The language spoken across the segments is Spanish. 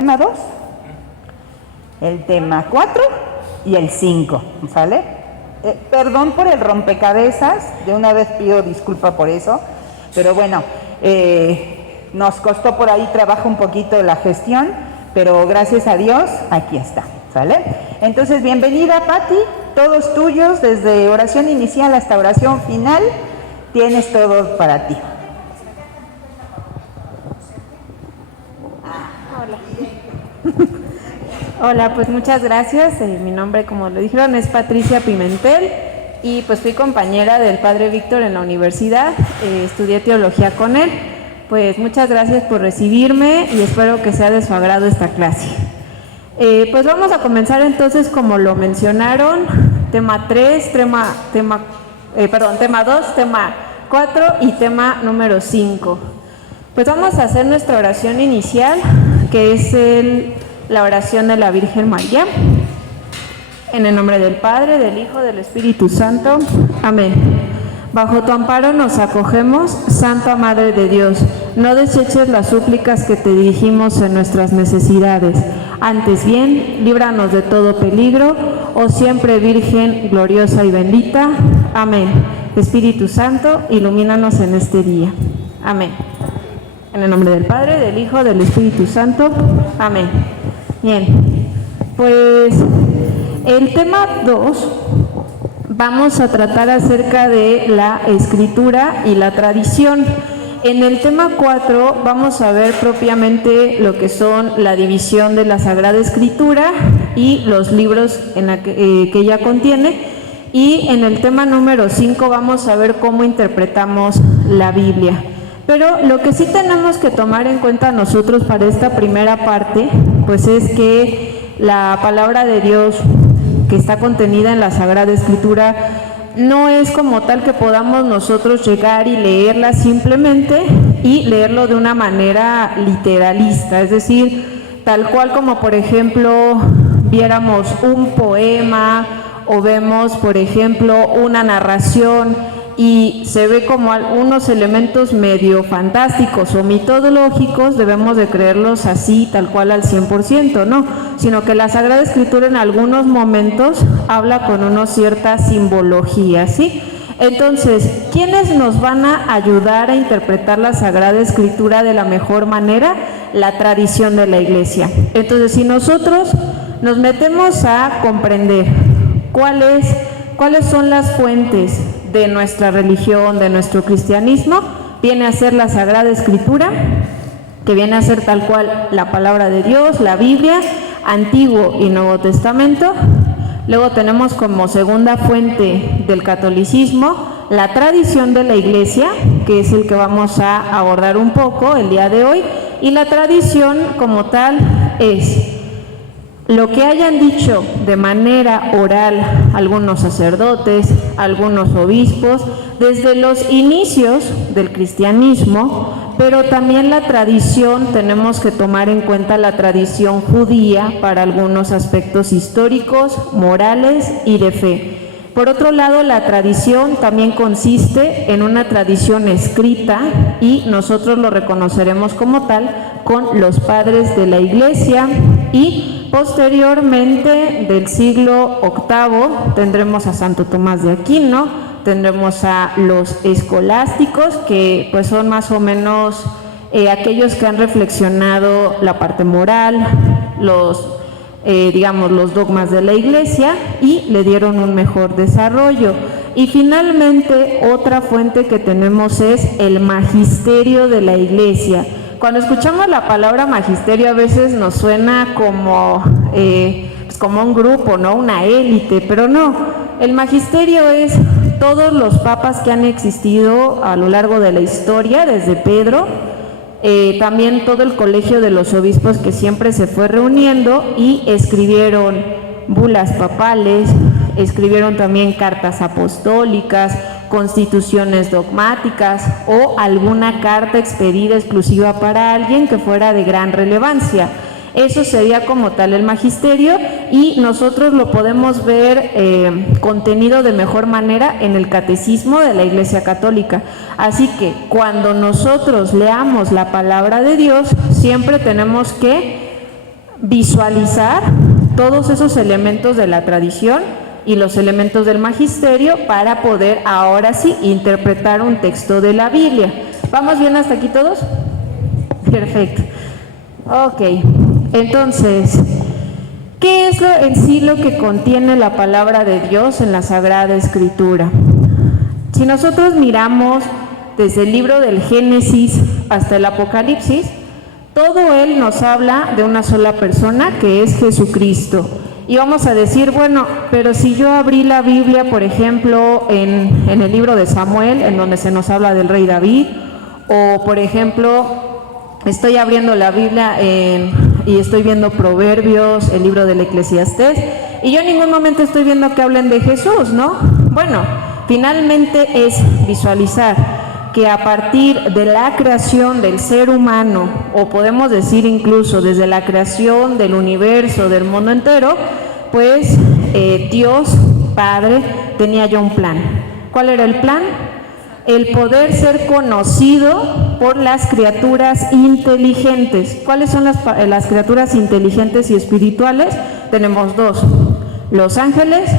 tema 2, el tema 4 y el 5, ¿sale? Perdón por el rompecabezas, de una vez pido disculpa por eso, pero bueno, nos costó por ahí trabajo un poquito la gestión, pero gracias a Dios aquí está, ¿sale? Entonces, bienvenida Pati, todos tuyos, desde oración inicial hasta oración final, tienes todo para ti. Hola, pues muchas gracias. Mi nombre, como lo dijeron, es Patricia Pimentel y pues fui compañera del Padre Víctor en la universidad, estudié teología con él. Pues muchas gracias por recibirme y espero que sea de su agrado esta clase. Pues vamos a comenzar entonces, como lo mencionaron, tema 3, tema 2, tema 4 y tema número 5. Pues vamos a hacer nuestra oración inicial, que es la oración de la Virgen María. En el nombre del Padre, del Hijo, del Espíritu Santo. Amén. Bajo tu amparo nos acogemos, Santa Madre de Dios. No deseches las súplicas que te dirigimos en nuestras necesidades. Antes bien, líbranos de todo peligro, oh siempre Virgen gloriosa y bendita. Amén. Espíritu Santo, ilumínanos en este día. Amén. En el nombre del Padre, del Hijo, del Espíritu Santo. Amén. Bien, pues el tema 2 vamos a tratar acerca de la escritura y la tradición. En el tema 4 vamos a ver propiamente lo que son la división de la Sagrada Escritura y los libros que ella contiene. Y en el tema número 5 vamos a ver cómo interpretamos la Biblia. Pero lo que sí tenemos que tomar en cuenta nosotros para esta primera parte, pues es que la palabra de Dios que está contenida en la Sagrada Escritura no es como tal que podamos nosotros llegar y leerla simplemente y leerlo de una manera literalista, es decir, tal cual como por ejemplo viéramos un poema o vemos por ejemplo una narración y se ve como algunos elementos medio fantásticos o mitológicos, debemos de creerlos así, tal cual al 100%, no, sino que la Sagrada Escritura en algunos momentos habla con una cierta simbología, ¿sí? Entonces, ¿quiénes nos van a ayudar a interpretar la Sagrada Escritura de la mejor manera? La tradición de la Iglesia. Entonces, si nosotros nos metemos a comprender cuáles son las fuentes de nuestra religión, de nuestro cristianismo, viene a ser la Sagrada Escritura, que viene a ser tal cual la palabra de Dios, la Biblia, Antiguo y Nuevo Testamento. Luego tenemos como segunda fuente del catolicismo la tradición de la Iglesia, que es el que vamos a abordar un poco el día de hoy, y la tradición como tal es lo que hayan dicho de manera oral algunos sacerdotes, algunos obispos, desde los inicios del cristianismo, pero también la tradición, tenemos que tomar en cuenta la tradición judía para algunos aspectos históricos, morales y de fe. Por otro lado, la tradición también consiste en una tradición escrita y nosotros lo reconoceremos como tal con los padres de la Iglesia, y posteriormente del siglo VIII tendremos a Santo Tomás de Aquino, tendremos a los escolásticos, que pues son más o menos aquellos que han reflexionado la parte moral, los dogmas de la Iglesia y le dieron un mejor desarrollo. Y finalmente otra fuente que tenemos es el magisterio de la Iglesia. Cuando escuchamos la palabra magisterio a veces nos suena como un grupo, ¿no? Una élite, pero no. El magisterio es todos los papas que han existido a lo largo de la historia, desde Pedro, también todo el colegio de los obispos que siempre se fue reuniendo y escribieron bulas papales, escribieron también cartas apostólicas, constituciones dogmáticas o alguna carta expedida exclusiva para alguien que fuera de gran relevancia. Eso sería como tal el magisterio, y nosotros lo podemos ver contenido de mejor manera en el catecismo de la Iglesia Católica. Así que cuando nosotros leamos la palabra de Dios, siempre tenemos que visualizar todos esos elementos de la tradición y los elementos del magisterio para poder ahora sí interpretar un texto de la Biblia. ¿Vamos bien hasta aquí todos? Perfecto. Ok, entonces, ¿qué es en sí lo que contiene la palabra de Dios en la Sagrada Escritura? Si nosotros miramos desde el libro del Génesis hasta el Apocalipsis, todo él nos habla de una sola persona, que es Jesucristo. Y vamos a decir, bueno, pero si yo abrí la Biblia, por ejemplo, en el libro de Samuel, en donde se nos habla del rey David, o por ejemplo, estoy abriendo la Biblia y estoy viendo Proverbios, el libro del Eclesiastés, y yo en ningún momento estoy viendo que hablen de Jesús, ¿no? Bueno, finalmente es visualizar que a partir de la creación del ser humano, o podemos decir incluso desde la creación del universo, del mundo entero, pues Dios Padre tenía ya un plan. ¿Cuál era el plan? El poder ser conocido por las criaturas inteligentes. ¿Cuáles son las criaturas inteligentes y espirituales? Tenemos dos: los ángeles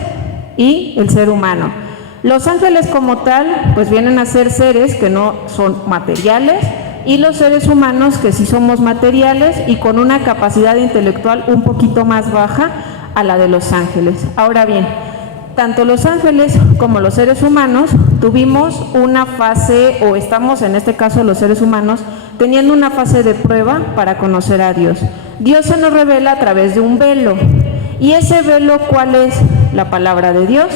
y el ser humano. Los ángeles como tal, pues vienen a ser seres que no son materiales, y los seres humanos que sí somos materiales y con una capacidad intelectual un poquito más baja a la de los ángeles. Ahora bien, tanto los ángeles como los seres humanos tuvimos una fase, o estamos en este caso los seres humanos, teniendo una fase de prueba para conocer a Dios. Dios se nos revela a través de un velo, y ese velo, ¿cuál es? La palabra de Dios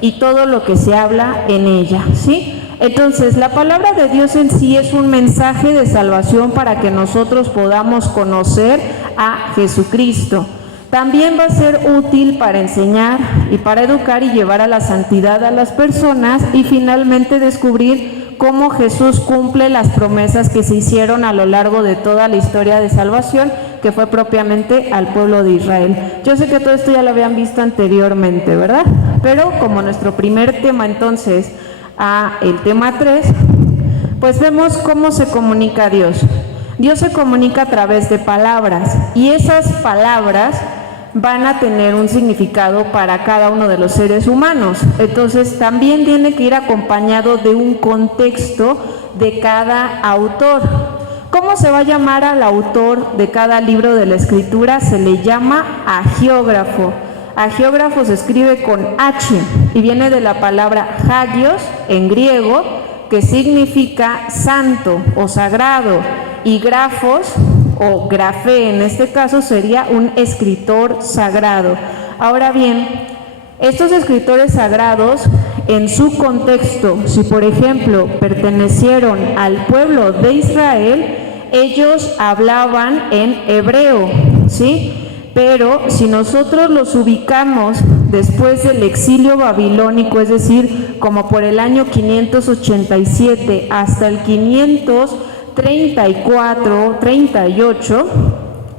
y todo lo que se habla en ella, ¿sí? Entonces, la palabra de Dios en sí es un mensaje de salvación para que nosotros podamos conocer a Jesucristo. También va a ser útil para enseñar y para educar y llevar a la santidad a las personas, y finalmente descubrir cómo Jesús cumple las promesas que se hicieron a lo largo de toda la historia de salvación, que fue propiamente al pueblo de Israel. Yo sé que todo esto ya lo habían visto anteriormente, ¿verdad? Pero como nuestro primer tema entonces el tema 3, pues vemos cómo se comunica Dios. Dios se comunica a través de palabras, y esas palabras van a tener un significado para cada uno de los seres humanos. Entonces también tiene que ir acompañado de un contexto de cada autor. ¿Cómo se va a llamar al autor de cada libro de la Escritura? Se le llama agiógrafo. Agiógrafo se escribe con H y viene de la palabra hagios en griego, que significa santo o sagrado, y grafos o grafé en este caso sería un escritor sagrado. Ahora bien, estos escritores sagrados, en su contexto, si por ejemplo pertenecieron al pueblo de Israel, ellos hablaban en hebreo, ¿sí? Pero si nosotros los ubicamos después del exilio babilónico, es decir, como por el año 587 hasta el 534, 38,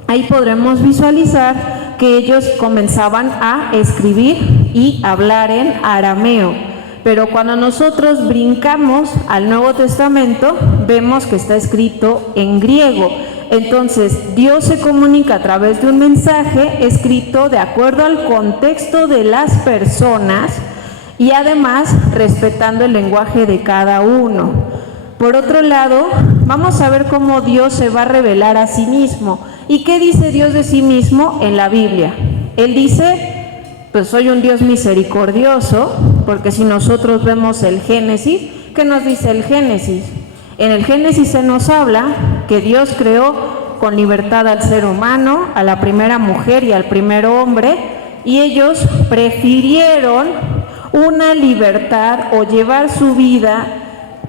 ahí podremos visualizar que ellos comenzaban a escribir y hablar en arameo. Pero cuando nosotros brincamos al Nuevo Testamento, vemos que está escrito en griego. Entonces, Dios se comunica a través de un mensaje escrito de acuerdo al contexto de las personas, y además respetando el lenguaje de cada uno. Por otro lado, vamos a ver cómo Dios se va a revelar a sí mismo. ¿Y qué dice Dios de sí mismo en la Biblia? Él dice, pues soy un Dios misericordioso, porque si nosotros vemos el Génesis, ¿qué nos dice el Génesis? En el Génesis se nos habla que Dios creó con libertad al ser humano, a la primera mujer y al primer hombre, y ellos prefirieron una libertad o llevar su vida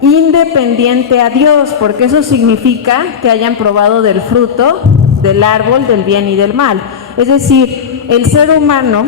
independiente a Dios, porque eso significa que hayan probado del fruto del árbol del bien y del mal. Es decir, el ser humano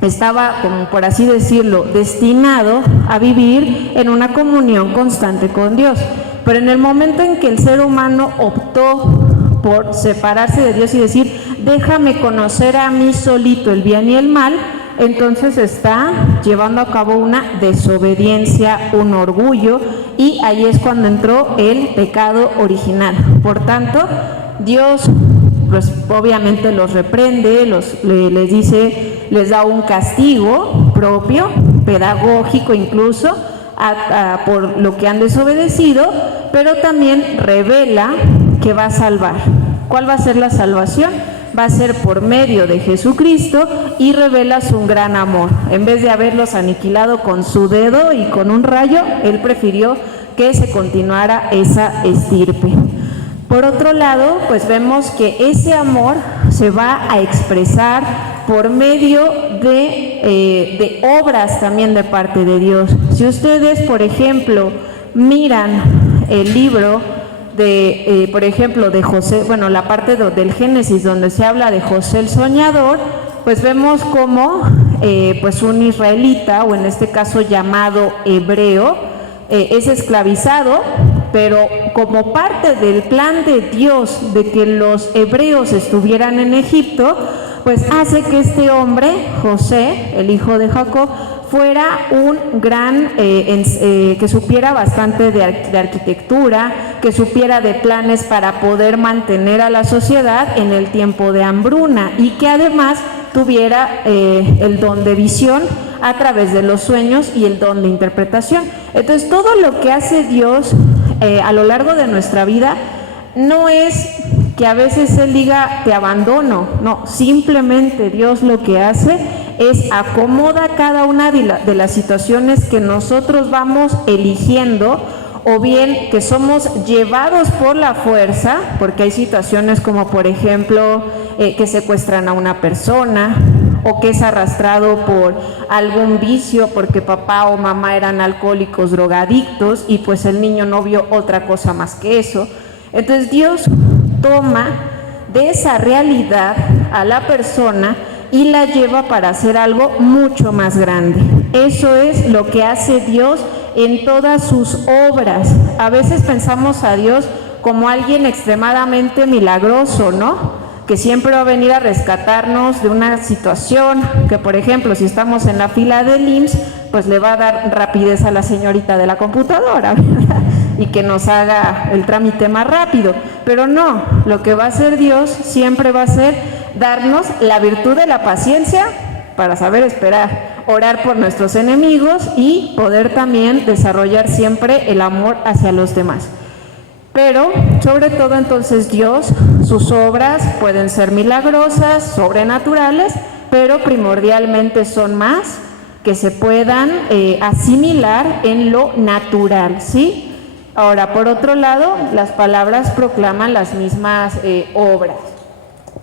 estaba, como por así decirlo, destinado a vivir en una comunión constante con Dios. Pero en el momento en que el ser humano optó por separarse de Dios y decir, déjame conocer a mí solito el bien y el mal, entonces está llevando a cabo una desobediencia, un orgullo, y ahí es cuando entró el pecado original. Por tanto, Dios pues obviamente los reprende, les dice, les da un castigo propio, pedagógico incluso, por lo que han desobedecido, pero también revela que va a salvar. ¿Cuál va a ser la salvación? Va a ser por medio de Jesucristo, y revela su gran amor. En vez de haberlos aniquilado con su dedo y con un rayo, Él prefirió que se continuara esa estirpe. Por otro lado, pues vemos que ese amor se va a expresar por medio de obras también de parte de Dios. Si ustedes, por ejemplo, miran el libro por ejemplo, de José, bueno, la parte del Génesis donde se habla de José el soñador, pues vemos como pues un israelita, o en este caso llamado hebreo, es esclavizado, pero como parte del plan de Dios de que los hebreos estuvieran en Egipto, pues hace que este hombre, José, el hijo de Jacob, fuera un gran, que supiera bastante de arquitectura, que supiera de planes para poder mantener a la sociedad en el tiempo de hambruna, y que además tuviera el don de visión a través de los sueños y el don de interpretación. Entonces, todo lo que hace Dios a lo largo de nuestra vida no es que a veces Él diga te abandono, no, simplemente Dios lo que hace es acomoda cada una de las situaciones que nosotros vamos eligiendo, o bien que somos llevados por la fuerza, porque hay situaciones como por ejemplo que secuestran a una persona, o que es arrastrado por algún vicio porque papá o mamá eran alcohólicos, drogadictos, y pues el niño no vio otra cosa más que eso. Entonces Dios toma de esa realidad a la persona y la lleva para hacer algo mucho más grande. Eso es lo que hace Dios en todas sus obras. A veces pensamos a Dios como alguien extremadamente milagroso, ¿no? Que siempre va a venir a rescatarnos de una situación, que por ejemplo, si estamos en la fila del IMSS, pues le va a dar rapidez a la señorita de la computadora, ¿verdad? Y que nos haga el trámite más rápido. Pero no, lo que va a hacer Dios siempre va a ser darnos la virtud de la paciencia para saber esperar, orar por nuestros enemigos y poder también desarrollar siempre el amor hacia los demás. Pero sobre todo entonces Dios, sus obras pueden ser milagrosas, sobrenaturales, pero primordialmente son más que se puedan asimilar en lo natural, ¿sí? Ahora, por otro lado, las palabras proclaman las mismas obras.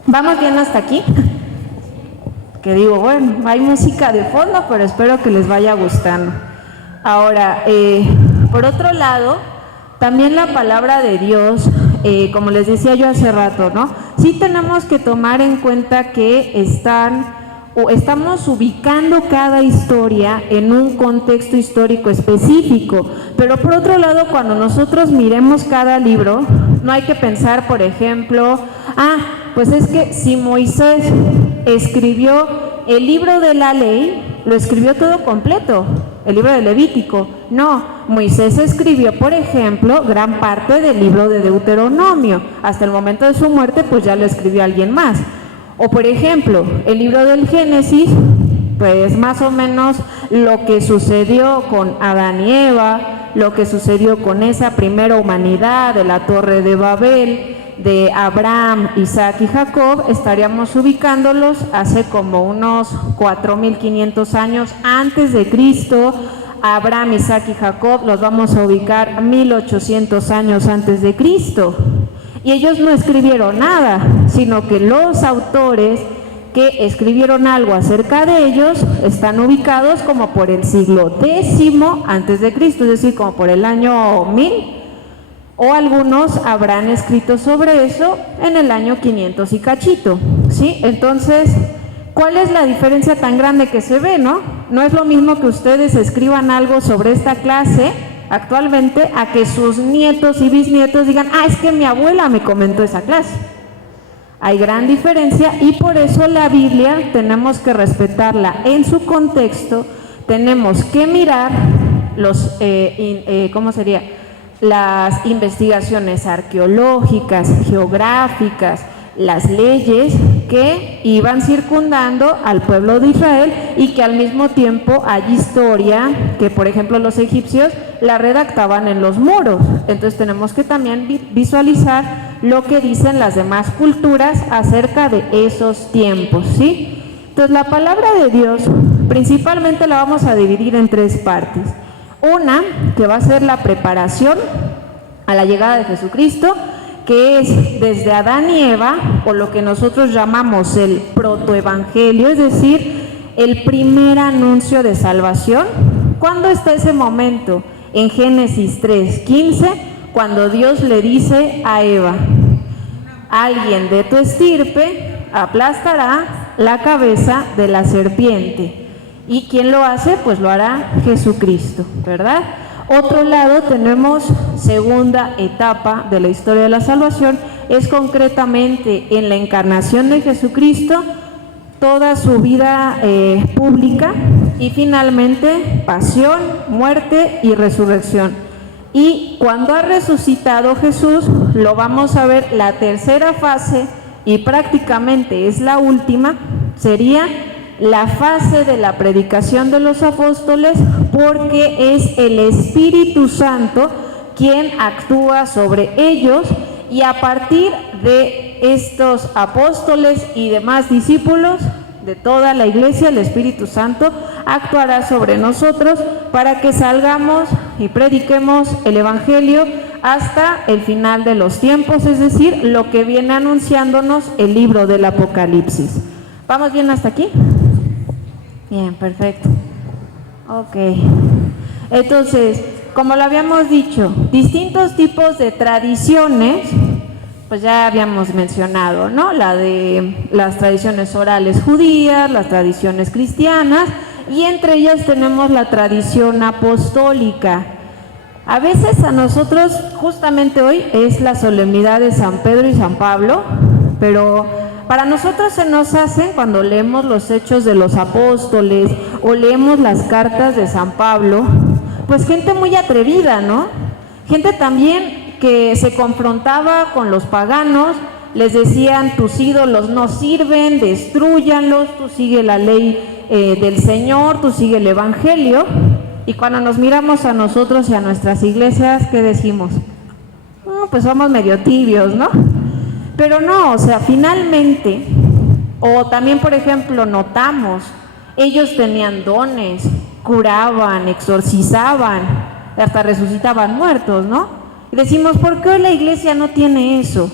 ¿Vamos bien hasta aquí? Que digo, bueno, hay música de fondo, pero espero que les vaya gustando. Ahora, por otro lado, también la palabra de Dios, como les decía yo hace rato, ¿no? Sí tenemos que tomar en cuenta que estamos ubicando cada historia en un contexto histórico específico, pero por otro lado, cuando nosotros miremos cada libro, no hay que pensar, por ejemplo, pues es que si Moisés escribió el libro de la ley, lo escribió todo completo, el libro de Levítico. No, Moisés escribió, por ejemplo, gran parte del libro de Deuteronomio. Hasta el momento de su muerte, pues ya lo escribió alguien más. O por ejemplo, el libro del Génesis, pues más o menos lo que sucedió con Adán y Eva, lo que sucedió con esa primera humanidad de la Torre de Babel, de Abraham, Isaac y Jacob, estaríamos ubicándolos hace como unos 4.500 años antes de Cristo. Abraham, Isaac y Jacob los vamos a ubicar 1.800 años antes de Cristo. Y ellos no escribieron nada, sino que los autores que escribieron algo acerca de ellos están ubicados como por el siglo X antes de Cristo, es decir, como por el año 1000. O algunos habrán escrito sobre eso en el año 500 y cachito, ¿sí? Entonces, ¿cuál es la diferencia tan grande que se ve, no? No es lo mismo que ustedes escriban algo sobre esta clase actualmente a que sus nietos y bisnietos digan, es que mi abuela me comentó esa clase. Hay gran diferencia y por eso la Biblia tenemos que respetarla en su contexto, tenemos que mirar las investigaciones arqueológicas, geográficas, las leyes que iban circundando al pueblo de Israel y que al mismo tiempo hay historia que, por ejemplo, los egipcios la redactaban en los muros. Entonces tenemos que también visualizar lo que dicen las demás culturas acerca de esos tiempos, ¿sí? Entonces la palabra de Dios principalmente la vamos a dividir en tres partes. Una que va a ser la preparación a la llegada de Jesucristo, que es desde Adán y Eva, o lo que nosotros llamamos el protoevangelio, es decir, el primer anuncio de salvación. ¿Cuándo está ese momento? En Génesis 3:15, cuando Dios le dice a Eva: alguien de tu estirpe aplastará la cabeza de la serpiente. ¿Y quién lo hace? Pues lo hará Jesucristo, ¿verdad? Otro lado tenemos segunda etapa de la historia de la salvación, es concretamente en la encarnación de Jesucristo, toda su vida pública y finalmente pasión, muerte y resurrección. Y cuando ha resucitado Jesús, lo vamos a ver, la tercera fase, y prácticamente es la última, sería la fase de la predicación de los apóstoles, porque es el Espíritu Santo quien actúa sobre ellos, y a partir de estos apóstoles y demás discípulos de toda la iglesia, el Espíritu Santo actuará sobre nosotros para que salgamos y prediquemos el Evangelio hasta el final de los tiempos, es decir, lo que viene anunciándonos el libro del Apocalipsis. ¿Vamos bien hasta aquí? Bien, perfecto. Ok. Entonces, como lo habíamos dicho, distintos tipos de tradiciones, pues ya habíamos mencionado, ¿no? La de las tradiciones orales judías, las tradiciones cristianas, y entre ellas tenemos la tradición apostólica. A veces a nosotros, justamente hoy es la solemnidad de San Pedro y San Pablo, pero para nosotros se nos hacen, cuando leemos los Hechos de los Apóstoles o leemos las cartas de San Pablo, pues gente muy atrevida, ¿no? Gente también que se confrontaba con los paganos, les decían: tus ídolos no sirven, destrúyanlos, tú sigue la ley del Señor, tú sigue el Evangelio. Y cuando nos miramos a nosotros y a nuestras iglesias, ¿qué decimos? Pues somos medio tibios, ¿no? Pero no, o sea, finalmente, o también, por ejemplo, notamos, ellos tenían dones, curaban, exorcizaban, hasta resucitaban muertos, ¿no? Y decimos: ¿por qué la iglesia no tiene eso?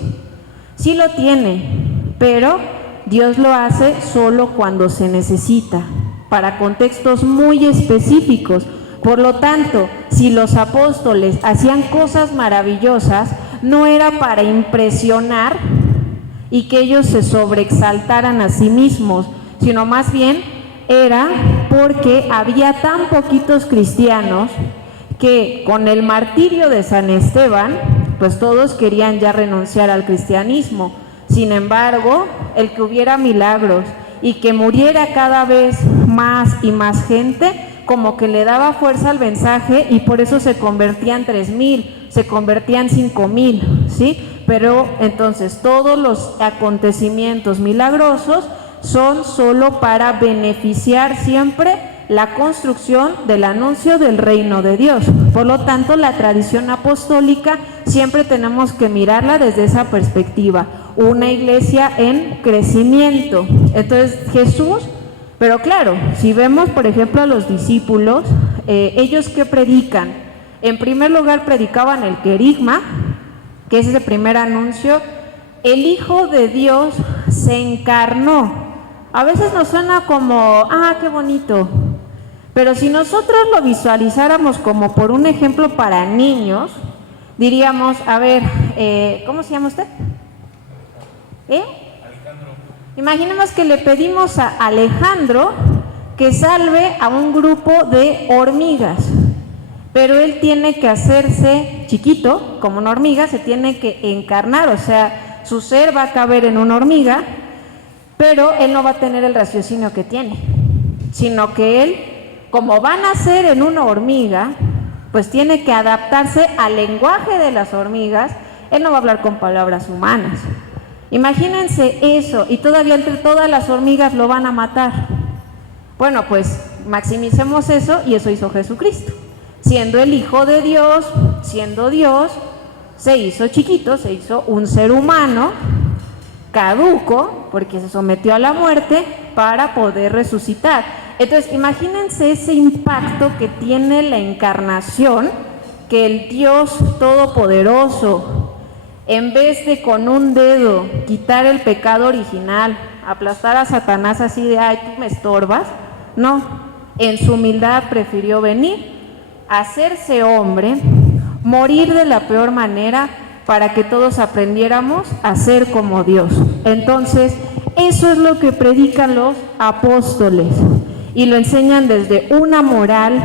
Sí lo tiene, pero Dios lo hace solo cuando se necesita, para contextos muy específicos. Por lo tanto, si los apóstoles hacían cosas maravillosas, no era para impresionar y que ellos se sobreexaltaran a sí mismos, sino más bien era porque había tan poquitos cristianos que con el martirio de San Esteban, pues todos querían ya renunciar al cristianismo. Sin embargo, el que hubiera milagros y que muriera cada vez más y más gente, como que le daba fuerza al mensaje, y por eso se convertían 3,000, se convertían 5,000, ¿sí? Pero entonces todos los acontecimientos milagrosos son solo para beneficiar siempre la construcción del anuncio del reino de Dios. Por lo tanto, la tradición apostólica siempre tenemos que mirarla desde esa perspectiva, una iglesia en crecimiento. Entonces Jesús, pero claro, si vemos por ejemplo a los discípulos, ellos ¿qué predican? En primer lugar predicaban el querigma, que es ese primer anuncio: el Hijo de Dios se encarnó. A veces nos suena como, qué bonito, pero si nosotros lo visualizáramos como por un ejemplo para niños, diríamos, a ver, ¿cómo se llama usted? Imaginemos que le pedimos a Alejandro que salve a un grupo de hormigas, pero él tiene que hacerse chiquito, como una hormiga, se tiene que encarnar, o sea, su ser va a caber en una hormiga, pero él no va a tener el raciocinio que tiene, sino que él, como va a nacer en una hormiga, pues tiene que adaptarse al lenguaje de las hormigas. Él no va a hablar con palabras humanas. Imagínense eso, y todavía entre todas las hormigas lo van a matar. Bueno, pues maximicemos eso, y eso hizo Jesucristo. Siendo el Hijo de Dios, siendo Dios, se hizo chiquito, se hizo un ser humano caduco, porque se sometió a la muerte para poder resucitar. Entonces, imagínense ese impacto que tiene la encarnación, que el Dios Todopoderoso, en vez de con un dedo quitar el pecado original, aplastar a Satanás así de, ay, tú me estorbas, no, en su humildad prefirió venir, hacerse hombre, morir de la peor manera para que todos aprendiéramos a ser como Dios. Entonces, eso es lo que predican los apóstoles y lo enseñan desde una moral,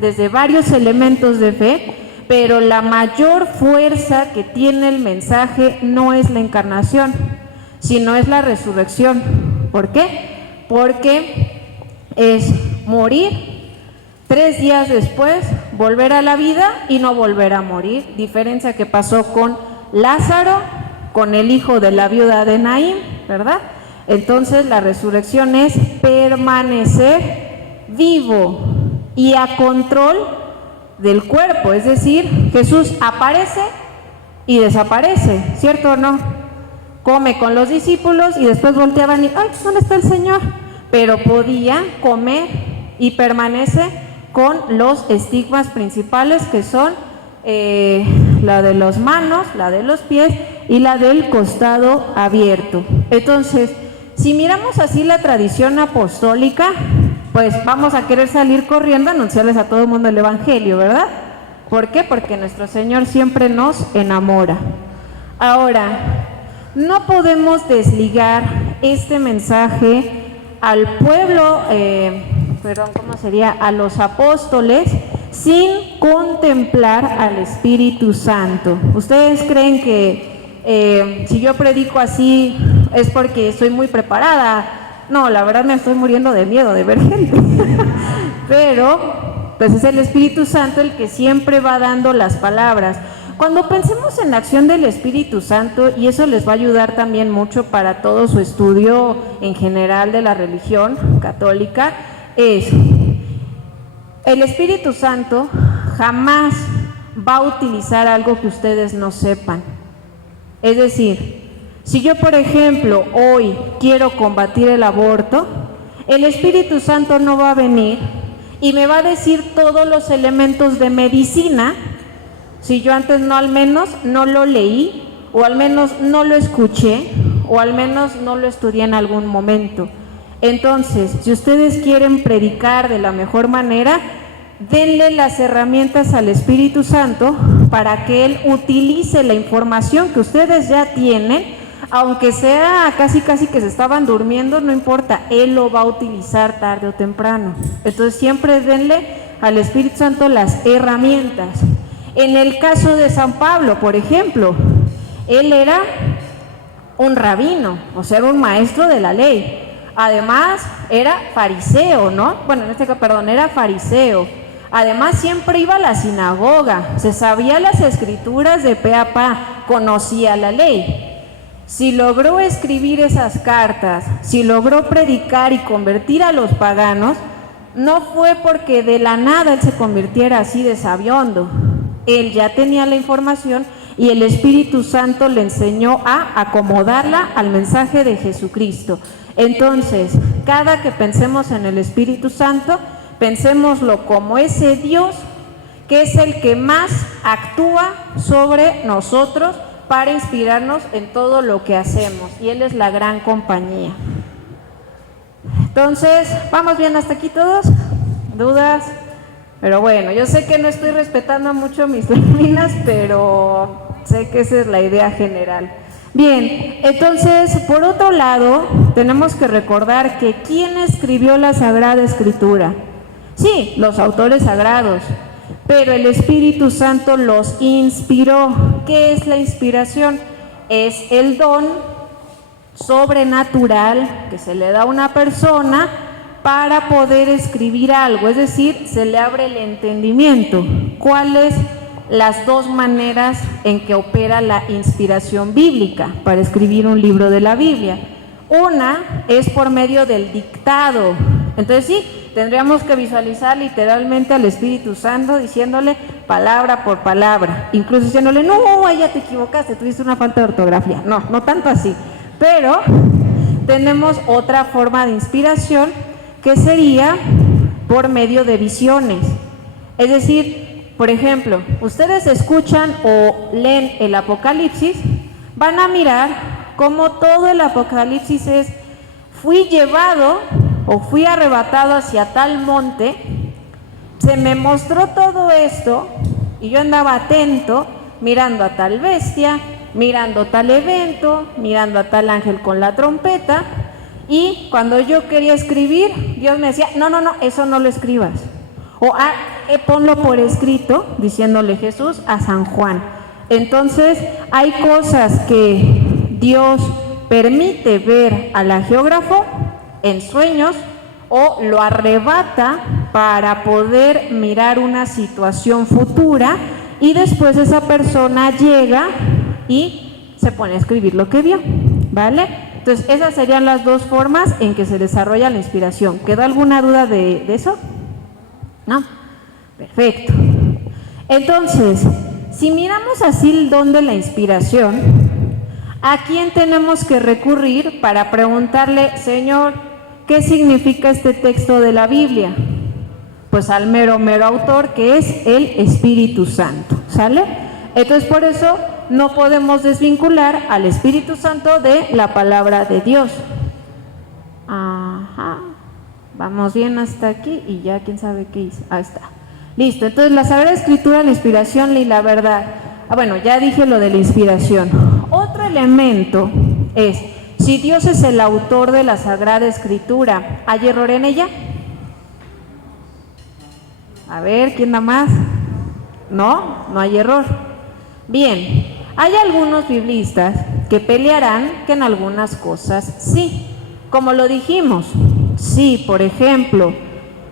desde varios elementos de fe, pero la mayor fuerza que tiene el mensaje no es la encarnación, sino es la resurrección. ¿Por qué? Porque es morir, 3 días después volver a la vida y no volver a morir, diferencia que pasó con Lázaro, con el hijo de la viuda de Naín, ¿verdad? Entonces la resurrección es permanecer vivo y a control del cuerpo, es decir, Jesús aparece y desaparece, ¿cierto o no? Come con los discípulos y después volteaban y, ay, ¿dónde está el Señor? Pero podía comer y permanece con los estigmas principales, que son la de las manos, la de los pies y la del costado abierto. Entonces, si miramos así la tradición apostólica, pues vamos a querer salir corriendo a anunciarles a todo el mundo el evangelio, ¿verdad? ¿Por qué? Porque nuestro Señor siempre nos enamora. Ahora, no podemos desligar este mensaje al pueblo, ¿cómo sería? A los apóstoles, sin contemplar al Espíritu Santo. ¿Ustedes creen que si yo predico así es porque estoy muy preparada? No, la verdad me estoy muriendo de miedo de ver gente. Pero pues es el Espíritu Santo el que siempre va dando las palabras. Cuando pensemos en la acción del Espíritu Santo, y eso les va a ayudar también mucho para todo su estudio en general de la religión católica, es el Espíritu Santo jamás va a utilizar algo que ustedes no sepan. Es decir, si yo, por ejemplo, hoy quiero combatir el aborto, el Espíritu Santo no va a venir y me va a decir todos los elementos de medicina, si yo antes no, al menos no lo leí, o al menos no lo escuché, o al menos no lo estudié en algún momento. Entonces, si ustedes quieren predicar de la mejor manera, denle las herramientas al Espíritu Santo para que Él utilice la información que ustedes ya tienen, aunque sea casi que se estaban durmiendo, no importa, Él lo va a utilizar tarde o temprano. Entonces siempre denle al Espíritu Santo las herramientas. En el caso de San Pablo, por ejemplo, él era un rabino, o sea, era un maestro de la ley. Además, era fariseo, ¿no? Bueno, en este caso, perdón, era fariseo. Además, siempre iba a la sinagoga, se sabía las escrituras de pe a pa, conocía la ley. Si logró escribir esas cartas, si logró predicar y convertir a los paganos, no fue porque de la nada él se convirtiera así de sabiondo. Él ya tenía la información y el Espíritu Santo le enseñó a acomodarla al mensaje de Jesucristo. Entonces, cada que pensemos en el Espíritu Santo, pensémoslo como ese Dios que es el que más actúa sobre nosotros para inspirarnos en todo lo que hacemos, y Él es la gran compañía. Entonces, ¿vamos bien hasta aquí todos? ¿Dudas? Pero bueno, yo sé que no estoy respetando mucho mis láminas, pero sé que esa es la idea general. Bien, entonces, por otro lado, tenemos que recordar que ¿quién escribió la Sagrada Escritura? Sí, los autores sagrados, pero el Espíritu Santo los inspiró. ¿Qué es la inspiración? Es el don sobrenatural que se le da a una persona para poder escribir algo, es decir, se le abre el entendimiento. ¿Cuál es las dos maneras en que opera la inspiración bíblica para escribir un libro de la Biblia. Una es por medio del dictado. Entonces sí, tendríamos que visualizar literalmente al Espíritu Santo diciéndole palabra por palabra, incluso diciéndole, no, ahí ya te equivocaste, tuviste una falta de ortografía. No, no tanto así, pero tenemos otra forma de inspiración que sería por medio de visiones. Es decir, por ejemplo, ustedes escuchan o leen el Apocalipsis, van a mirar cómo todo el Apocalipsis es, fui llevado o fui arrebatado hacia tal monte, se me mostró todo esto y yo andaba atento, mirando a tal bestia, mirando tal evento, mirando a tal ángel con la trompeta, y cuando yo quería escribir, Dios me decía, no, eso no lo escribas. O ponlo por escrito, diciéndole Jesús a San Juan. Entonces, hay cosas que Dios permite ver al agiógrafo en sueños o lo arrebata para poder mirar una situación futura y después esa persona llega y se pone a escribir lo que vio, ¿vale? Entonces, esas serían las dos formas en que se desarrolla la inspiración. ¿Quedó alguna duda de eso? ¿No? Perfecto. Entonces, si miramos así el don de la inspiración, ¿a quién tenemos que recurrir para preguntarle, Señor, qué significa este texto de la Biblia? Pues al mero autor, que es el Espíritu Santo, ¿sale? Entonces, por eso no podemos desvincular al Espíritu Santo de la palabra de Dios. Ajá. Vamos bien hasta aquí y ya quién sabe qué hice. Ahí está. Listo. Entonces, la Sagrada Escritura, la inspiración y la verdad. Bueno, ya dije lo de la inspiración. Otro elemento es, si Dios es el autor de la Sagrada Escritura, ¿hay error en ella? A ver, ¿quién da más? No, no hay error. Bien, hay algunos biblistas que pelearán que en algunas cosas sí. Como lo dijimos, sí, por ejemplo,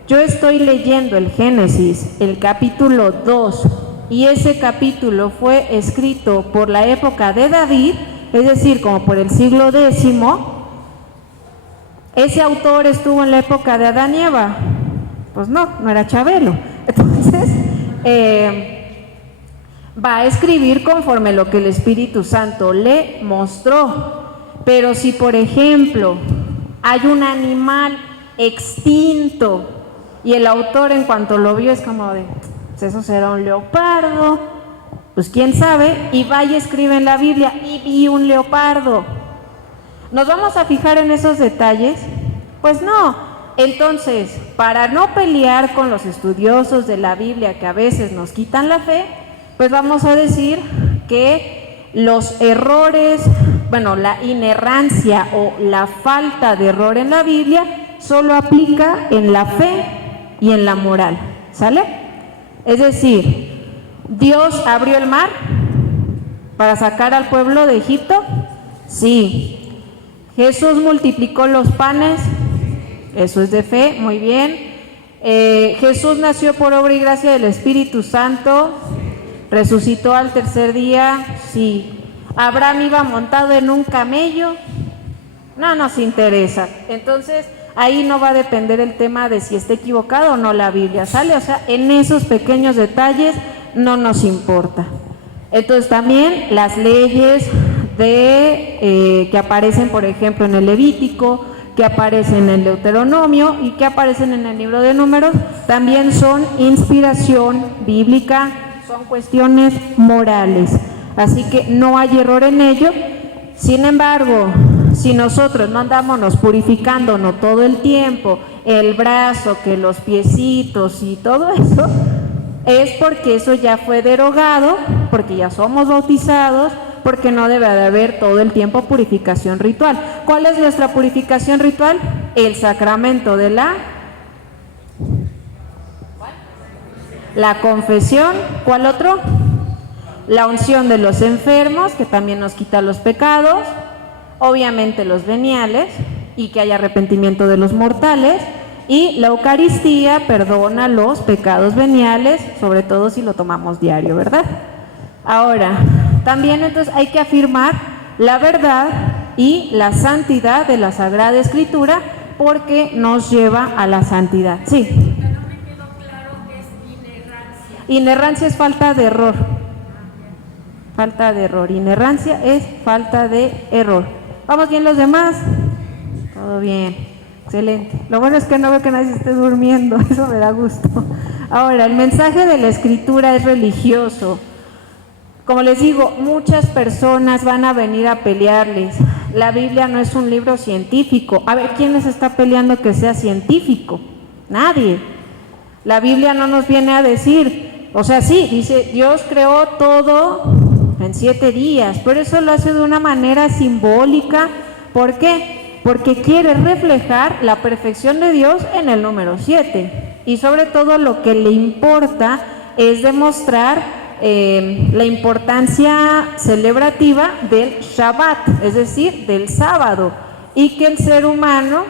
yo estoy leyendo el Génesis, el capítulo 2, y ese capítulo fue escrito por la época de David, es decir, como por el siglo X. ¿Ese autor estuvo en la época de Adán y Eva? Pues no era Chabelo. Entonces, va a escribir conforme lo que el Espíritu Santo le mostró. Pero si, por ejemplo, hay un animal extinto y el autor en cuanto lo vio es como de, pues eso será un leopardo, pues quién sabe, y va y escribe en la Biblia, y vi un leopardo. ¿Nos vamos a fijar en esos detalles? Pues no. Entonces, para no pelear con los estudiosos de la Biblia que a veces nos quitan la fe, pues vamos a decir que los errores, bueno, la inerrancia o la falta de error en la Biblia solo aplica en la fe y en la moral, ¿sale? Es decir, ¿Dios abrió el mar para sacar al pueblo de Egipto? Sí. ¿Jesús multiplicó los panes? Eso es de fe, muy bien. ¿Jesús nació por obra y gracia del Espíritu Santo? ¿Resucitó al tercer día? Sí. ¿Abraham iba montado en un camello? No nos interesa. Entonces, ahí no va a depender el tema de si está equivocado o no la Biblia, ¿sale? O sea, en esos pequeños detalles no nos importa. Entonces, también las leyes que aparecen, por ejemplo, en el Levítico, que aparecen en el Deuteronomio y que aparecen en el libro de Números, también son inspiración bíblica, son cuestiones morales. Así que no hay error en ello. Sin embargo, si nosotros no andamos purificándonos todo el tiempo, el brazo, que los piecitos y todo eso, es porque eso ya fue derogado, porque ya somos bautizados, porque no debe de haber todo el tiempo purificación ritual. ¿Cuál es nuestra purificación ritual? El sacramento de la confesión. ¿Cuál otro? La unción de los enfermos, que también nos quita los pecados, obviamente los veniales, y que haya arrepentimiento de los mortales, Y la Eucaristía perdona los pecados veniales, sobre todo si lo tomamos diario, ¿verdad? Ahora, también entonces hay que afirmar la verdad y la santidad de la Sagrada Escritura, porque nos lleva a la santidad. Sí. Lo que no me quedó claro es inerrancia. Inerrancia es falta de error. Falta de error. Inerrancia es falta de error. ¿Vamos bien los demás? Todo bien. Excelente. Lo bueno es que no veo que nadie se esté durmiendo. Eso me da gusto. Ahora, el mensaje de la Escritura es religioso. Como les digo, muchas personas van a venir a pelearles. La Biblia no es un libro científico. A ver, ¿quién les está peleando que sea científico? Nadie. La Biblia no nos viene a decir, o sea, sí, dice, Dios creó todo en 7 días, pero eso lo hace de una manera simbólica. ¿Por qué? Porque quiere reflejar la perfección de Dios en el número 7. Y sobre todo lo que le importa es demostrar la importancia celebrativa del Shabbat, es decir, del sábado, y que el ser humano,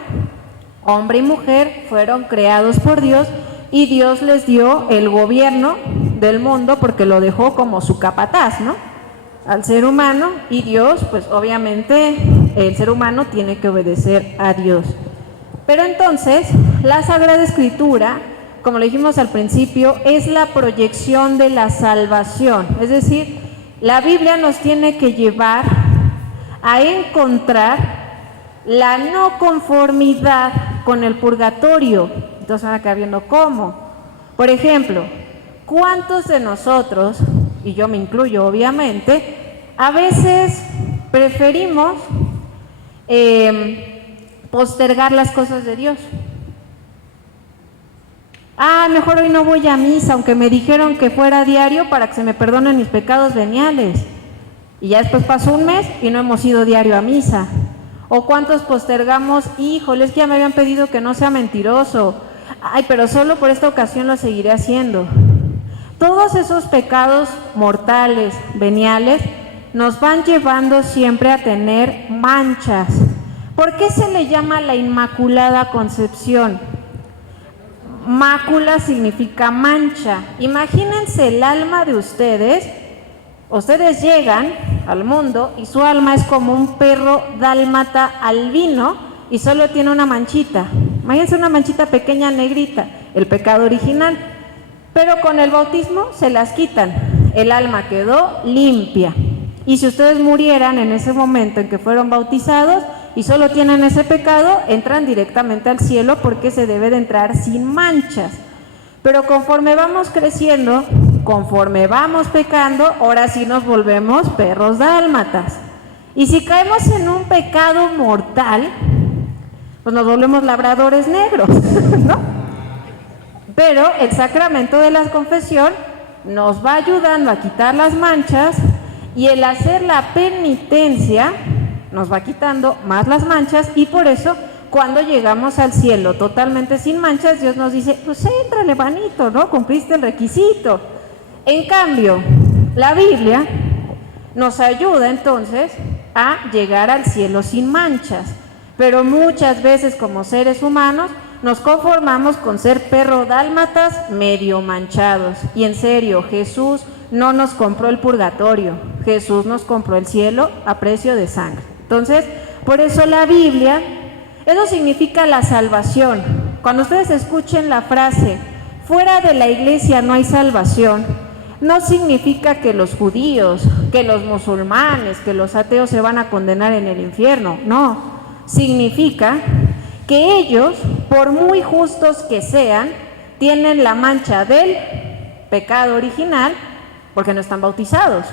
hombre y mujer, fueron creados por Dios y Dios les dio el gobierno del mundo porque lo dejó como su capataz, ¿no? Al ser humano, y Dios, pues obviamente el ser humano tiene que obedecer a Dios. Pero entonces, la Sagrada Escritura, como lo dijimos al principio, es la proyección de la salvación. Es decir, la Biblia nos tiene que llevar a encontrar la no conformidad con el purgatorio. Entonces van a quedar viendo cómo. Por ejemplo, ¿cuántos de nosotros, y yo me incluyo obviamente, a veces preferimos postergar las cosas de Dios? Mejor hoy no voy a misa, aunque me dijeron que fuera diario para que se me perdonen mis pecados veniales. Y ya después pasó un mes y no hemos ido diario a misa. O cuántos postergamos, híjole, es que ya me habían pedido que no sea mentiroso. Ay, pero solo por esta ocasión lo seguiré haciendo. Todos esos pecados mortales, veniales, nos van llevando siempre a tener manchas. ¿Por qué se le llama la Inmaculada Concepción? Mácula significa mancha. Imagínense el alma de ustedes. Ustedes llegan al mundo y su alma es como un perro dálmata albino y solo tiene una manchita. Imagínense una manchita pequeña negrita, el pecado original. Pero con el bautismo se las quitan. El alma quedó limpia. Y si ustedes murieran en ese momento en que fueron bautizados y solo tienen ese pecado, entran directamente al cielo porque se debe de entrar sin manchas. Pero conforme vamos creciendo, conforme vamos pecando, ahora sí nos volvemos perros dálmatas. Y si caemos en un pecado mortal, pues nos volvemos labradores negros, ¿no? Pero el sacramento de la confesión nos va ayudando a quitar las manchas, y el hacer la penitencia nos va quitando más las manchas, y por eso cuando llegamos al cielo totalmente sin manchas, Dios nos dice, pues éntrale, manito, ¿no? Cumpliste el requisito. En cambio, la Biblia nos ayuda entonces a llegar al cielo sin manchas, pero muchas veces como seres humanos nos conformamos con ser perro dálmatas medio manchados. Y en serio, Jesús no nos compró el purgatorio, Jesús nos compró el cielo a precio de sangre. Entonces, por eso la Biblia, eso significa la salvación. Cuando ustedes escuchen la frase, fuera de la iglesia no hay salvación, no significa que los judíos, que los musulmanes, que los ateos se van a condenar en el infierno. No, significa que ellos, por muy justos que sean, tienen la mancha del pecado original porque no están bautizados.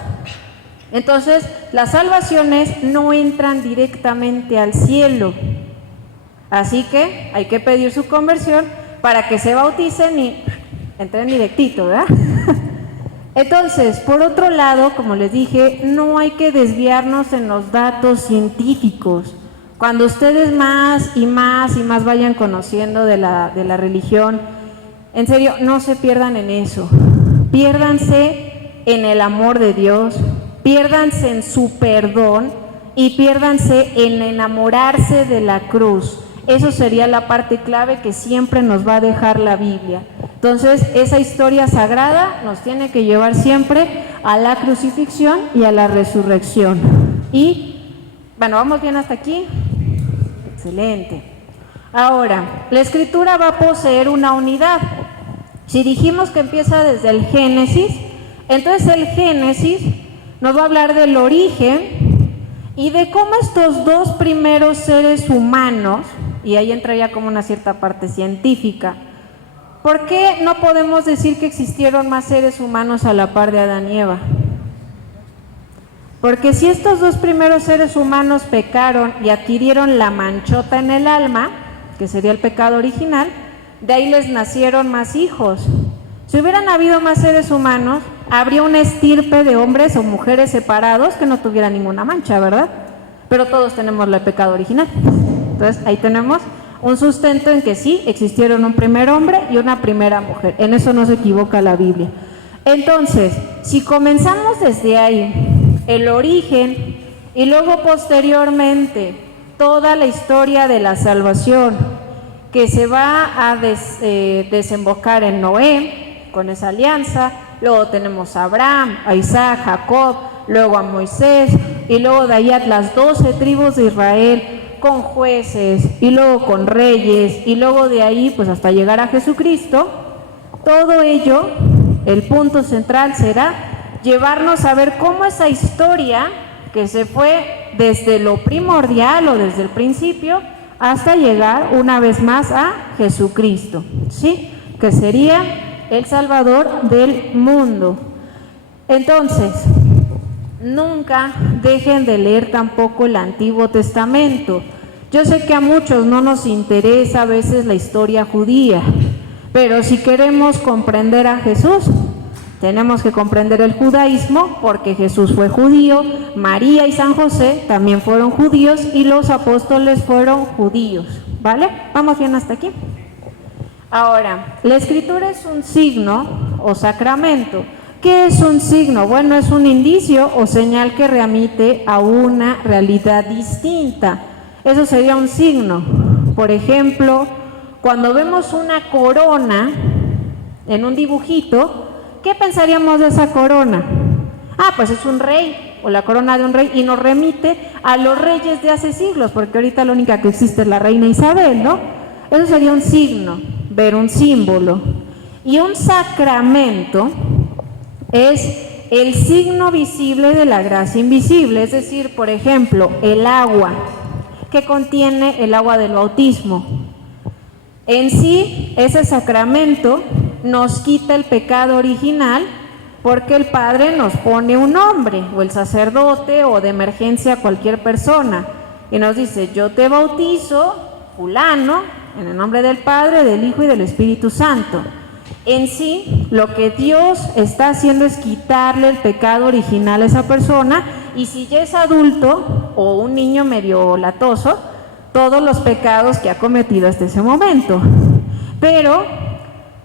Entonces, las salvaciones no entran directamente al cielo. Así que hay que pedir su conversión para que se bauticen y entren directito, ¿verdad? Entonces, por otro lado, como les dije, no hay que desviarnos en los datos científicos. Cuando ustedes más y más vayan conociendo de la religión, en serio, no se pierdan en eso. Piérdanse en el amor de Dios, piérdanse en su perdón y piérdanse en enamorarse de la cruz, Eso sería la parte clave que siempre nos va a dejar la Biblia. Entonces, esa historia sagrada nos tiene que llevar siempre a la crucifixión y a la resurrección. Y, bueno, ¿vamos bien hasta aquí? Excelente. Ahora, la Escritura va a poseer una unidad. Si dijimos que empieza desde el Génesis, entonces el Génesis nos va a hablar del origen y de cómo estos dos primeros seres humanos, y ahí entra ya como una cierta parte científica, ¿por qué no podemos decir que existieron más seres humanos a la par de Adán y Eva? Porque si estos dos primeros seres humanos pecaron y adquirieron la manchota en el alma, que sería el pecado original, de ahí les nacieron más hijos. Si hubieran habido más seres humanos, habría una estirpe de hombres o mujeres separados que no tuvieran ninguna mancha, ¿verdad? Pero todos tenemos el pecado original. Entonces ahí tenemos un sustento en que sí, existieron un primer hombre y una primera mujer. En eso no se equivoca la Biblia. Entonces, si comenzamos desde ahí, el origen, y luego posteriormente toda la historia de la salvación que se va a desembocar en Noé, con esa alianza, luego tenemos a Abraham, a Isaac, Jacob, luego a Moisés, y luego de ahí a las 12 tribus de Israel, con jueces, y luego con reyes, y luego de ahí pues hasta llegar a Jesucristo. Todo ello, el punto central será llevarnos a ver cómo esa historia que se fue desde lo primordial o desde el principio hasta llegar una vez más a Jesucristo, ¿sí? Que sería el Salvador del mundo. Entonces, nunca dejen de leer tampoco el Antiguo Testamento. Yo sé que a muchos no nos interesa a veces la historia judía, pero si queremos comprender a Jesús, tenemos que comprender el judaísmo, porque Jesús fue judío, María y San José también fueron judíos y los apóstoles fueron judíos, ¿vale? ¿Vamos bien hasta aquí? Ahora, la Escritura es un signo o sacramento. ¿Qué es un signo? Bueno, es un indicio o señal que remite a una realidad distinta. Eso sería un signo. Por ejemplo, cuando vemos una corona en un dibujito, ¿qué pensaríamos de esa corona? Ah, pues es un rey o la corona de un rey, y nos remite a los reyes de hace siglos, porque ahorita la única que existe es la reina Isabel, ¿no? Eso sería un signo, ver un símbolo. Y un sacramento es el signo visible de la gracia invisible, es decir, por ejemplo, el agua, que contiene el agua del bautismo. En sí, ese sacramento nos quita el pecado original, porque el Padre nos pone un nombre, o el sacerdote, o de emergencia cualquier persona, y nos dice: yo te bautizo, fulano, en el nombre del Padre, del Hijo y del Espíritu Santo. En sí, lo que Dios está haciendo es quitarle el pecado original a esa persona, y si ya es adulto o un niño medio latoso, todos los pecados que ha cometido hasta ese momento. Pero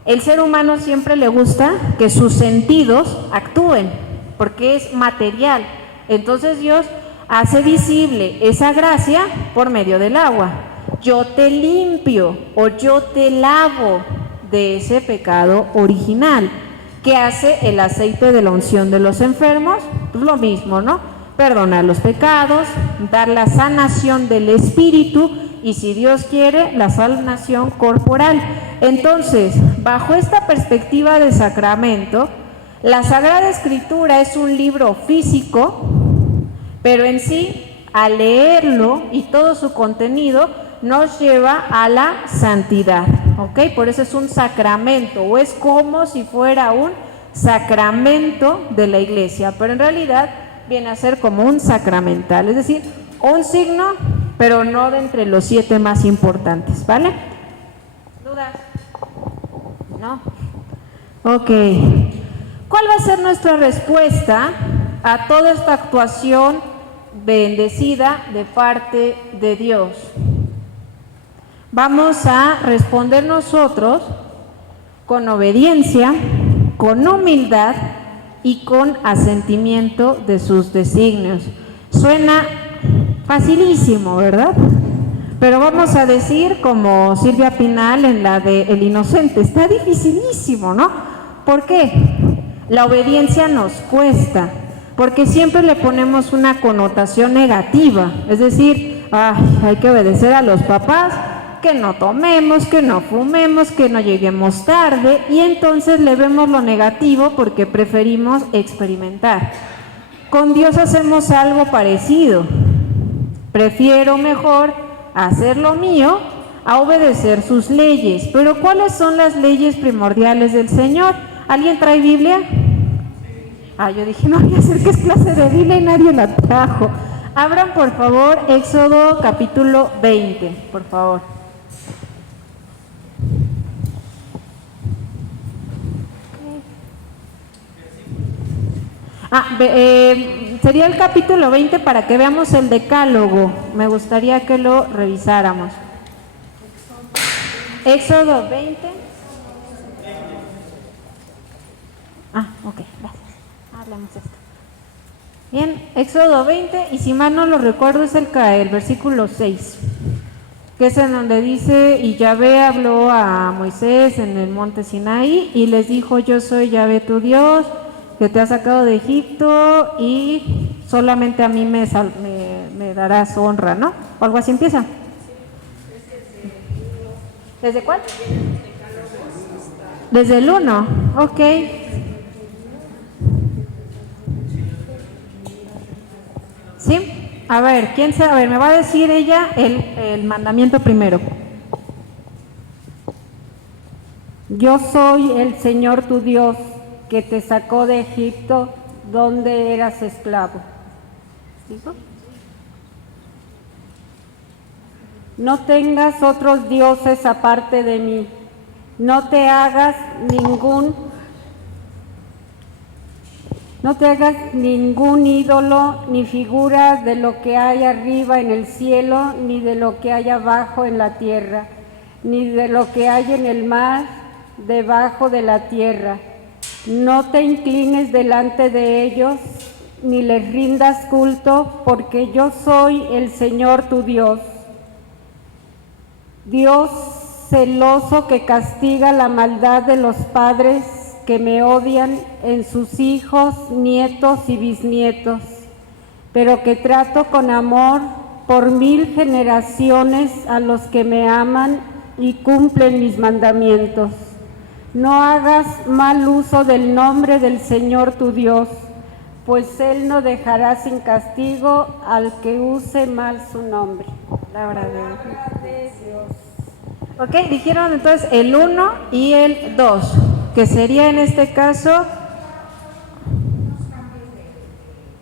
el ser humano siempre le gusta que sus sentidos actúen, porque es material. Entonces Dios hace visible esa gracia por medio del agua. Yo te limpio o yo te lavo de ese pecado original. ¿Qué hace el aceite de la unción de los enfermos? Pues lo mismo, ¿no? Perdonar los pecados, dar la sanación del espíritu y, si Dios quiere, la sanación corporal. Entonces, bajo esta perspectiva de sacramento, la Sagrada Escritura es un libro físico, pero en sí, al leerlo y todo su contenido, nos lleva a la santidad, ¿ok? Por eso es un sacramento, o es como si fuera un sacramento de la iglesia, pero en realidad viene a ser como un sacramental, es decir, un signo, pero no de entre los 7 más importantes, ¿vale? ¿Dudas? ¿No? Ok. ¿Cuál va a ser nuestra respuesta a toda esta actuación bendecida de parte de Dios? Vamos a responder nosotros con obediencia, con humildad y con asentimiento de sus designios. Suena facilísimo, ¿verdad? Pero vamos a decir, como Silvia Pinal en la de El Inocente, está dificilísimo, ¿no? ¿Por qué? La obediencia nos cuesta, porque siempre le ponemos una connotación negativa, es decir, hay que obedecer a los papás, que no tomemos, que no fumemos, que no lleguemos tarde, y entonces le vemos lo negativo porque preferimos experimentar. Con Dios hacemos algo parecido. Prefiero mejor hacer lo mío a obedecer sus leyes. Pero ¿cuáles son las leyes primordiales del Señor? ¿Alguien trae Biblia? Yo dije, no voy a hacer que es clase de Biblia y nadie la trajo. Abran por favor Éxodo capítulo 20, por favor. Sería el capítulo 20 para que veamos el decálogo. Me gustaría que lo revisáramos. Éxodo 20. Ok, gracias. Hablamos esto. Bien, Éxodo 20, y si mal no lo recuerdo es el versículo 6, que es en donde dice, y Yahvé habló a Moisés en el monte Sinaí, y les dijo, yo soy Yahvé tu Dios, que te ha sacado de Egipto, y solamente a mí me darás honra, ¿no? O algo así empieza. ¿Desde cuál? Desde el 1, ok. ¿Sí? A ver, ¿quién sabe? A ver, me va a decir ella el mandamiento primero. Yo soy el Señor tu Dios, que te sacó de Egipto, donde eras esclavo. ¿Dijo? No tengas otros dioses aparte de mí. No te hagas ningún ídolo ni figura de lo que hay arriba en el cielo, ni de lo que hay abajo en la tierra, ni de lo que hay en el mar debajo de la tierra. No te inclines delante de ellos, ni les rindas culto, porque yo soy el Señor tu Dios. Dios celoso que castiga la maldad de los padres que me odian en sus hijos, nietos y bisnietos, pero que trato con amor por 1000 generaciones a los que me aman y cumplen mis mandamientos. No hagas mal uso del nombre del Señor tu Dios, pues Él no dejará sin castigo al que use mal su nombre. Palabra de Dios. Ok, dijeron entonces el 1 y el 2, que sería en este caso,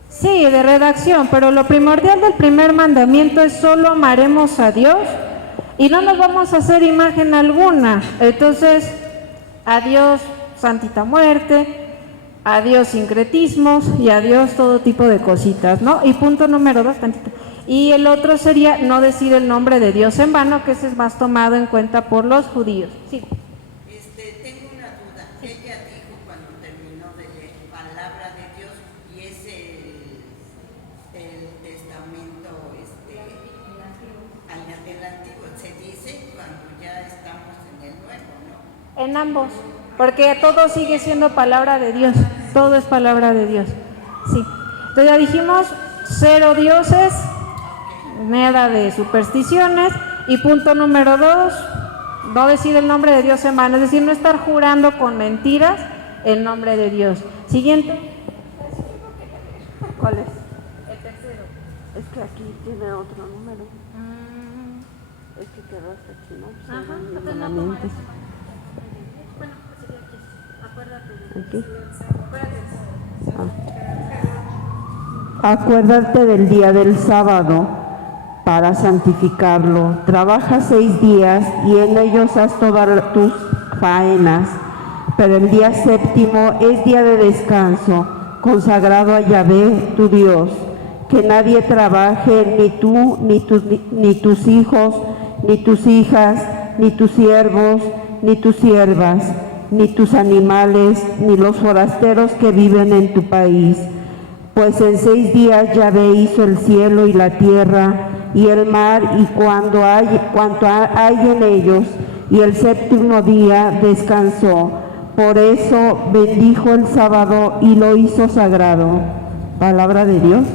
sí, de redacción, pero lo primordial del primer mandamiento es solo amaremos a Dios y no nos vamos a hacer imagen alguna. Entonces, adiós santita muerte, adiós sincretismos y adiós todo tipo de cositas, ¿no? Y punto número 2, tantito. Y el otro sería no decir el nombre de Dios en vano, que ese es más tomado en cuenta por los judíos. Sí. Tengo una duda. Ella dijo cuando terminó de leer palabra de Dios y es el testamento el antiguo. Se dice cuando ya estamos en el nuevo, ¿no? En ambos, porque todo sigue siendo palabra de Dios, todo es palabra de Dios. Sí. Entonces ya dijimos 0 dioses, nada de supersticiones, y punto número 2, no decir el nombre de Dios en vano, es decir, no estar jurando con mentiras el nombre de Dios. Siguiente. ¿Cuál es? El tercero. Es que aquí tiene otro número. Es que quedó hasta aquí, ¿no? Ajá, entonces no no. Bueno, pues sería aquí. Acuérdate de Acuérdate del día del sábado para santificarlo. Trabaja 6 días y en ellos haz todas tus faenas, pero el día séptimo es día de descanso, consagrado a Yahvé tu Dios. Que nadie trabaje, ni tú, ni tus hijos, ni tus hijas, ni tus siervos, ni tus siervas, ni tus animales, ni los forasteros que viven en tu país. Pues en 6 días Yahvé hizo el cielo y la tierra y el mar y cuanto hay en ellos, y el séptimo día descansó. Por eso bendijo el sábado y lo hizo sagrado. Palabra de Dios.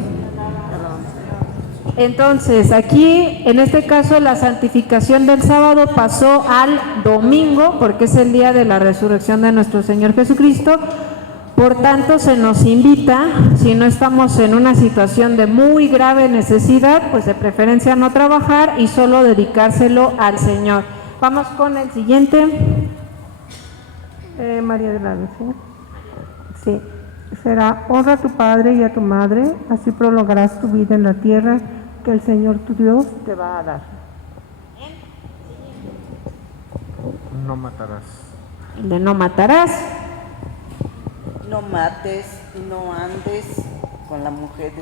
Entonces, aquí, en este caso, la santificación del sábado pasó al domingo, porque es el día de la resurrección de nuestro Señor Jesucristo. Por tanto, se nos invita, si no estamos en una situación de muy grave necesidad, pues de preferencia no trabajar y solo dedicárselo al Señor. Vamos con el siguiente. María de la Luz, ¿sí? Será: honra a tu padre y a tu madre, así prolongarás tu vida en la tierra que el Señor tu Dios te va a dar. No matarás. El de no matarás. No mates, no andes con la mujer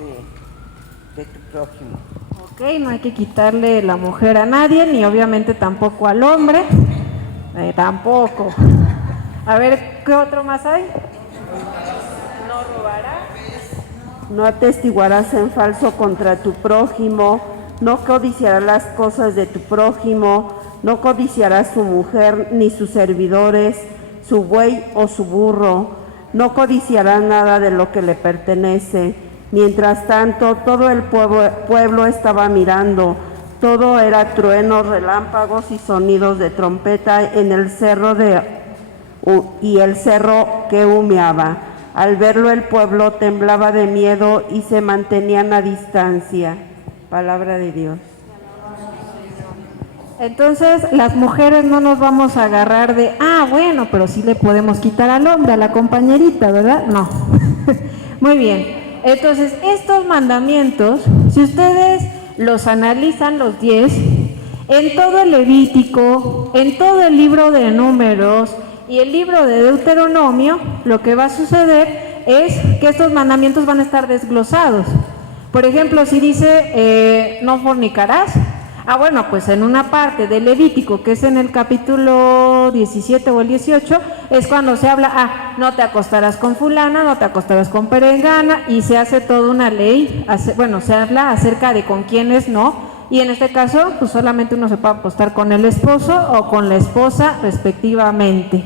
de tu prójimo. Ok, no hay que quitarle la mujer a nadie, ni obviamente tampoco al hombre. Tampoco. A ver, ¿qué otro más hay? No robarás. No atestiguarás en falso contra tu prójimo, no codiciarás las cosas de tu prójimo, no codiciarás su mujer ni sus servidores, su buey o su burro, no codiciarás nada de lo que le pertenece. Mientras tanto, todo el pueblo estaba mirando, todo era truenos, relámpagos y sonidos de trompeta en el cerro y el cerro que humeaba. Al verlo el pueblo temblaba de miedo y se mantenían a distancia. Palabra de Dios. Entonces, las mujeres no nos vamos a agarrar de, bueno, pero sí le podemos quitar al hombre, a la compañerita, ¿verdad? No. Muy bien. Entonces, estos mandamientos, si ustedes los analizan, los 10, en todo el Levítico, en todo el libro de Números y el libro de Deuteronomio, lo que va a suceder es que estos mandamientos van a estar desglosados. Por ejemplo, si dice, no fornicarás, bueno, pues en una parte del Levítico, que es en el capítulo 17 o el 18, es cuando se habla, no te acostarás con fulana, no te acostarás con perengana, y se hace toda una ley, se habla acerca de con quiénes no, y en este caso, pues solamente uno se puede acostar con el esposo o con la esposa, respectivamente.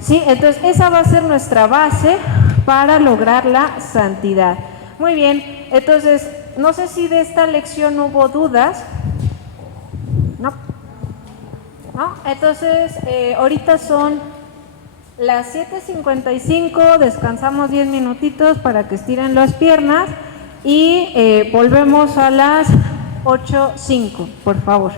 Sí, entonces esa va a ser nuestra base para lograr la santidad. Muy bien, entonces, no sé si de esta lección hubo dudas. ¿No? Entonces, ahorita son las 7:55, descansamos 10 minutitos para que estiren las piernas y volvemos a las 8:05, por favor.